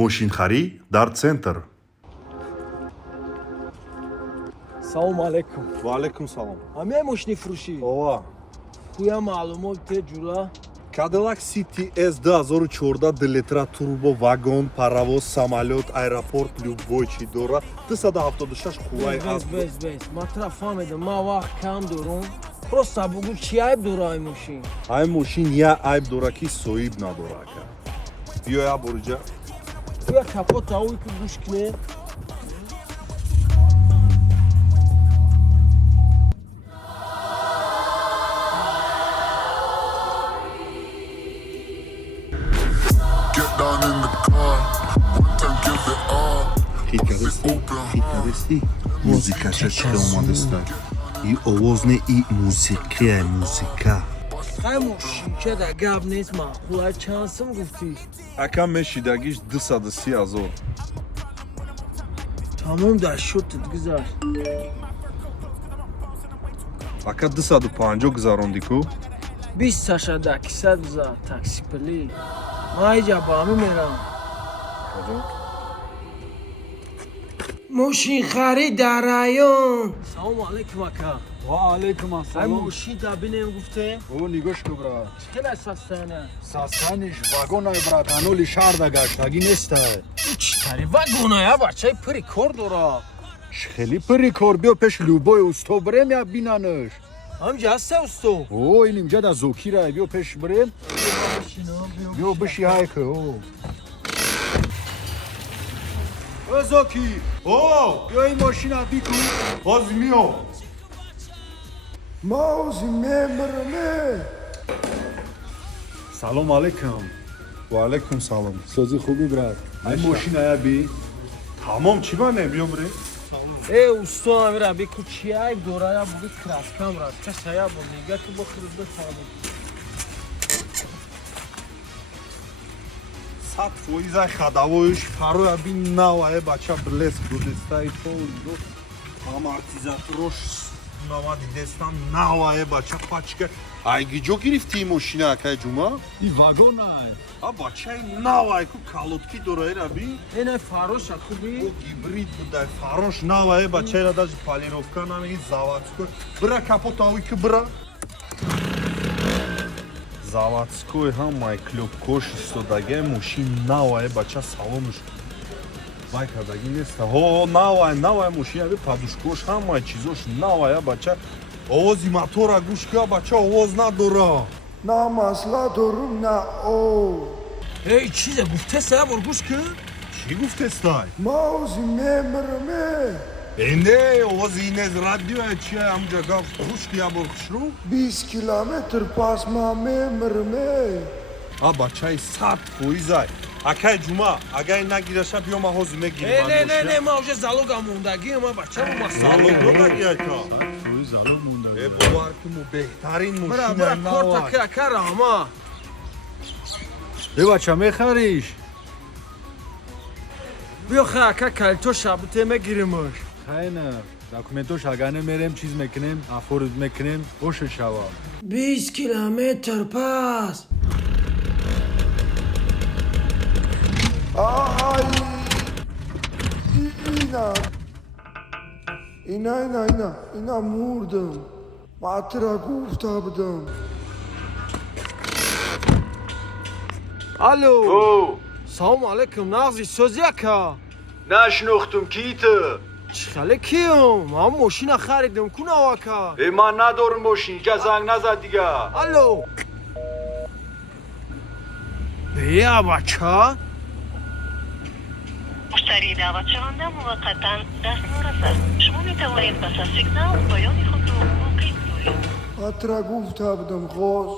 мошинхарӣ дар центр. салом алейкум. ва алейкум салом. ҳамаи мошини фурӯшӣ. ова пӯя маълумот те ҷура. Cadillac CTS 2014 2 турбо вагон, паровоз, самолет, аэропорт, любой чӣ дора. 276 хулай аст. бес матраф фаҳмедам, ман вақт кам дорам. Просто бугӯ чӣ айб дора ай мошин? Ай мошин я айб дора ки соҳиб надора ака. Биё я бориҷа. пӯя капота ой ки гӯш кине. Down in the car, one time give it all. хикаристи музикаша чиқа омадеста. И овоз не и мусиқия музика. хай мошинча да гап нест маъқул ай чанд сум гуфтӣ? Ака мешидагиш 230,000. тамом дар шотат гузар. Ака 250 гузаронди ку? 20 сашада кисад гузар такси пли. ман иҷа ба ҳамин мерам. мошинхарӣ дар район. салому алейкум ака. ва алейкум ай ассалом. мошин да бинем гуфте? О нигош ку брат. хеле састана. Састаниш вагонай брат, аноли шаҳрда гаштагӣ нестай. чӣ тари вагоная бачаи пири кор дора. Хеле пири кор биё пеш любой усто бирем я бинанаш. ҳамҷа ҳаста усто? О ин имҷа да зокирай биё пеш бирем. Биё биши ҳайка о. О зоки. О, Биё ин машина бику. ҳозир миём. Маузи мемраме. Салом алейкум. Ва алейкум салом. Сози хуби брат. Ай машина я би. Тамом чӣ бане биё бирем? усто амира бику чӣ айб дора я буги краскам раска сая бо нига ки бохиру бифаҳмем. 100% хадавоиш фароя би навае бача блеск дудестаи пол до амортизаторош навади дестан навае бача пачка айгиҷо гирифти мошина акай ҷума И вагонай. а бачаи навае ку калотки дораира би эне фароша хуби? о гибрид будай фарош навае бачаира даже полировка намеги заводской бира капотави ки бира заводской ҳамаи клёпкош истодаги мошин навае бача салонуш вай кардаги неста ҳо навае мошинави падушкош ҳамаи чизош навая бача овози мотора гӯш кия бача овоз надора на масла дорум на о эй чизе гуфте сая бор гӯш ки? чӣ гуфтестай маузи мемраме энде овози инез радиоя чия ҳамҷа гап гӯш кия бор хушрӯ 20 километр пас ма мемраме а бачаи 100%ай акай ҷума агар нагираша биё ма ҳозир мегирам не ма уже залога мондаги ма бачаро залог додаги ка Ой залог монда. е бовар ки мо беҳтарин бира мошина корта ки навай акара ама Е бача мехариш? биё хай ака калито шабуте мегиримаш. Хайна. Документош агар немерем чиз мекунем, афорид мекунем, боша шава. 20 километр пас. ай ина мурдам матра гуфта будам алло салому алейкум нағзи сӯзи ака Нашнохтум кита. чӣ хеле киём ман мошина харидам ку навака Е ман надорум мошин, ка занг назад дига. алло бия бача مشتری دعوت شونده موقتا دستمزد است. شما می توانید پس از سیگنال پایان خود را موقع کنید. матра гуфта будам хоз